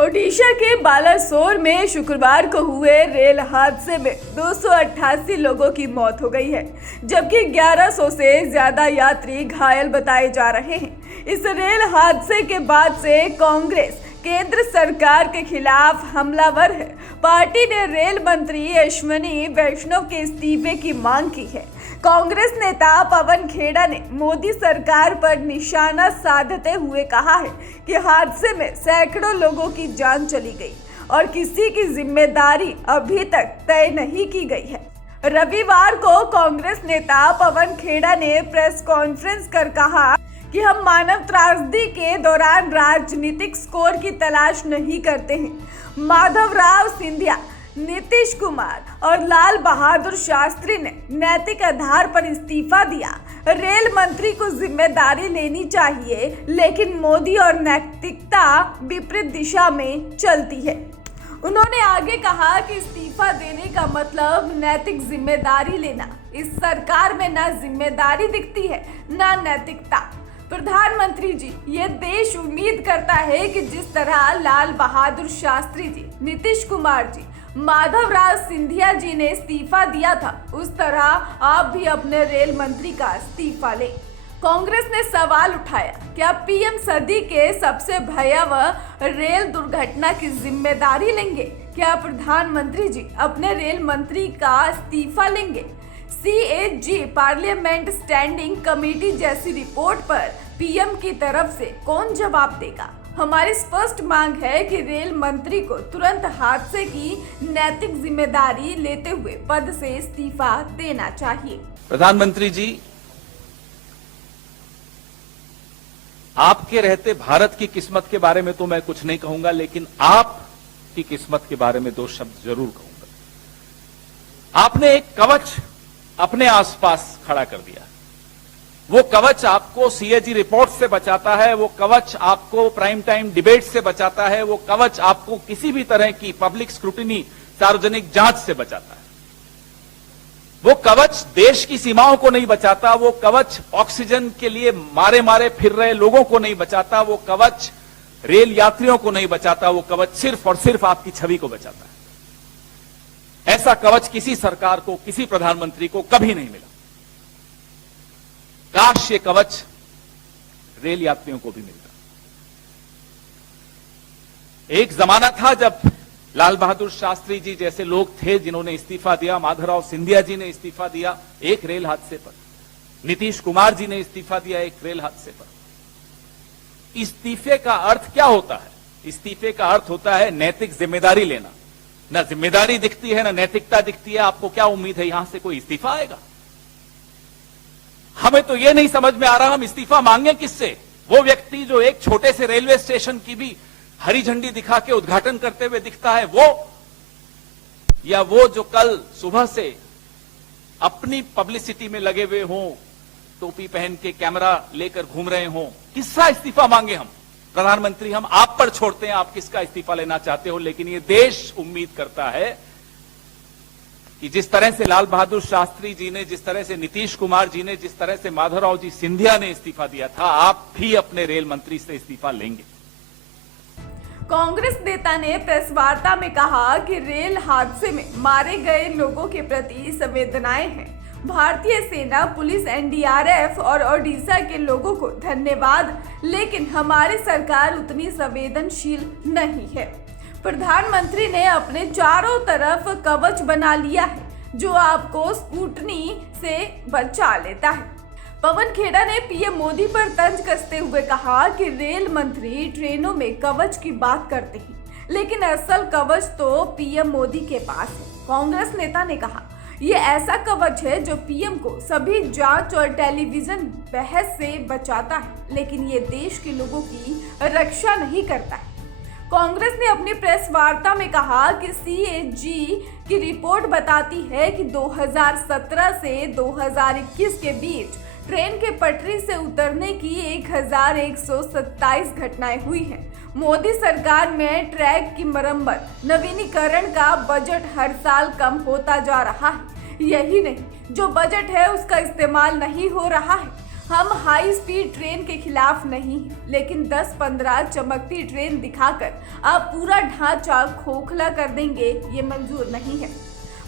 ओडिशा के बालासोर में शुक्रवार को हुए रेल हादसे में 288 लोगों की मौत हो गई है, जबकि 1100 से ज्यादा यात्री घायल बताए जा रहे हैं। इस रेल हादसे के बाद से कांग्रेस केंद्र सरकार के खिलाफ हमलावर है। पार्टी ने रेल मंत्री अश्विनी वैष्णव के इस्तीफे की मांग की है। कांग्रेस नेता पवन खेड़ा ने मोदी सरकार पर निशाना साधते हुए कहा है कि हादसे में सैकड़ों लोगों की जान चली गई और किसी की जिम्मेदारी अभी तक तय नहीं की गई है। रविवार को कांग्रेस नेता पवन खेड़ा ने प्रेस कॉन्फ्रेंस कर कहा कि हम मानव त्रासदी के दौरान राजनीतिक स्कोर की तलाश नहीं करते हैं। माधवराव सिंधिया, नीतीश कुमार और लाल बहादुर शास्त्री ने नैतिक आधार पर इस्तीफा दिया। रेल मंत्री को जिम्मेदारी लेनी चाहिए, लेकिन मोदी और नैतिकता विपरीत दिशा में चलती है। उन्होंने आगे कहा कि इस्तीफा देने का मतलब नैतिक जिम्मेदारी लेना। इस सरकार में ना जिम्मेदारी दिखती है, ना नैतिकता। प्रधानमंत्री जी, ये देश उम्मीद करता है कि जिस तरह लाल बहादुर शास्त्री जी, नीतीश कुमार जी, माधवराव सिंधिया जी ने इस्तीफा दिया था, उस तरह आप भी अपने रेल मंत्री का इस्तीफा लें। कांग्रेस ने सवाल उठाया, क्या पीएम सदी के सबसे भयावह रेल दुर्घटना की जिम्मेदारी लेंगे? क्या प्रधानमंत्री जी अपने रेल मंत्री का इस्तीफा लेंगे? CAG पार्लियामेंट स्टैंडिंग कमेटी जैसी रिपोर्ट पर पीएम की तरफ से कौन जवाब देगा? हमारी स्पष्ट मांग है कि रेल मंत्री को तुरंत हादसे की नैतिक जिम्मेदारी लेते हुए पद से इस्तीफा देना चाहिए। प्रधानमंत्री जी, आपके रहते भारत की किस्मत के बारे में तो मैं कुछ नहीं कहूंगा, लेकिन आपकी किस्मत के बारे में दो शब्द जरूर कहूंगा। आपने एक कवच अपने आसपास खड़ा कर दिया। वो कवच आपको CAG रिपोर्ट से बचाता है, वो कवच आपको प्राइम टाइम डिबेट से बचाता है, वो कवच आपको किसी भी तरह की पब्लिक स्क्रूटिनी, सार्वजनिक जांच से बचाता है। वो कवच देश की सीमाओं को नहीं बचाता, वो कवच ऑक्सीजन के लिए मारे मारे फिर रहे लोगों को नहीं बचाता, वो कवच रेल यात्रियों को नहीं बचाता, वो कवच सिर्फ और सिर्फ आपकी छवि को बचाता है। ऐसा कवच किसी सरकार को, किसी प्रधानमंत्री को कभी नहीं मिला। काश ये कवच रेल यात्रियों को भी मिलता। एक जमाना था जब लाल बहादुर शास्त्री जी जैसे लोग थे जिन्होंने इस्तीफा दिया, माधवराव सिंधिया जी ने इस्तीफा दिया एक रेल हादसे पर, नीतीश कुमार जी ने इस्तीफा दिया एक रेल हादसे पर। इस्तीफे का अर्थ क्या होता है? इस्तीफे का अर्थ होता है नैतिक जिम्मेदारी लेना। ना जिम्मेदारी दिखती है, ना नैतिकता दिखती है। आपको क्या उम्मीद है यहां से कोई इस्तीफा आएगा? हमें तो यह नहीं समझ में आ रहा हम इस्तीफा मांगे किससे? वो व्यक्ति जो एक छोटे से रेलवे स्टेशन की भी हरी झंडी दिखा के उद्घाटन करते हुए दिखता है, वो, या वो जो कल सुबह से अपनी पब्लिसिटी में लगे हुए हों, टोपी पहन के कैमरा लेकर घूम रहे हों, किसका इस्तीफा मांगे हम? प्रधानमंत्री, हम आप पर छोड़ते हैं, आप किसका इस्तीफा लेना चाहते हो, लेकिन ये देश उम्मीद करता है कि जिस तरह से लाल बहादुर शास्त्री जी ने, जिस तरह से नीतीश कुमार जी ने, जिस तरह से माधवराव जी सिंधिया ने इस्तीफा दिया था, आप भी अपने रेल मंत्री से इस्तीफा लेंगे। कांग्रेस नेता ने प्रेस वार्ता में कहा कि रेल हादसे में मारे गए लोगों के प्रति संवेदनाएं हैं। भारतीय सेना, पुलिस, NDRF और ओडिशा के लोगों को धन्यवाद, लेकिन हमारी सरकार उतनी संवेदनशील नहीं है। प्रधानमंत्री ने अपने चारों तरफ कवच बना लिया है जो आपको स्कूटनी से बचा लेता है। पवन खेड़ा ने पीएम मोदी पर तंज कसते हुए कहा कि रेल मंत्री ट्रेनों में कवच की बात करते हैं, लेकिन असल कवच तो पीएम मोदी के पास है। कांग्रेस नेता ने कहा, ये ऐसा कवच है जो पीएम को सभी जांच और टेलीविजन बहस से बचाता है, लेकिन ये देश के लोगों की रक्षा नहीं करता है। कांग्रेस ने अपनी प्रेस वार्ता में कहा कि CAG की रिपोर्ट बताती है कि 2017 से 2021 के बीच ट्रेन के पटरी से उतरने की 1127 घटनाएं हुई हैं। मोदी सरकार में ट्रैक की मरम्मत, नवीनीकरण का बजट हर साल कम होता जा रहा है। यही नहीं, जो बजट है उसका इस्तेमाल नहीं हो रहा है। हम हाई स्पीड ट्रेन के खिलाफ नहीं हैं, लेकिन 10-15 चमकती ट्रेन दिखाकर आप पूरा ढांचा खोखला कर देंगे, ये मंजूर नहीं है।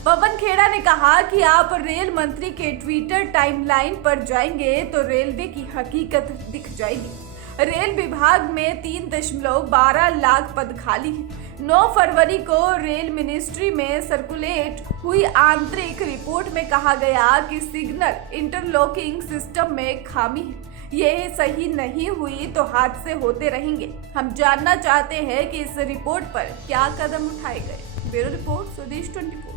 पवन खेड़ा ने कहा कि आप रेल मंत्री के ट्विटर टाइमलाइन पर जाएंगे तो रेलवे की हकीकत दिख जाएगी। रेल विभाग में 3.12 लाख पद खाली हैं। 9 फरवरी को रेल मिनिस्ट्री में सर्कुलेट हुई आंतरिक रिपोर्ट में कहा गया कि सिग्नल इंटरलॉकिंग सिस्टम में खामी है। ये सही नहीं हुई तो हादसे होते रहेंगे। हम जानना चाहते हैं कि इस रिपोर्ट पर क्या कदम उठाए गए। ब्यूरो रिपोर्ट स्वदेश 24।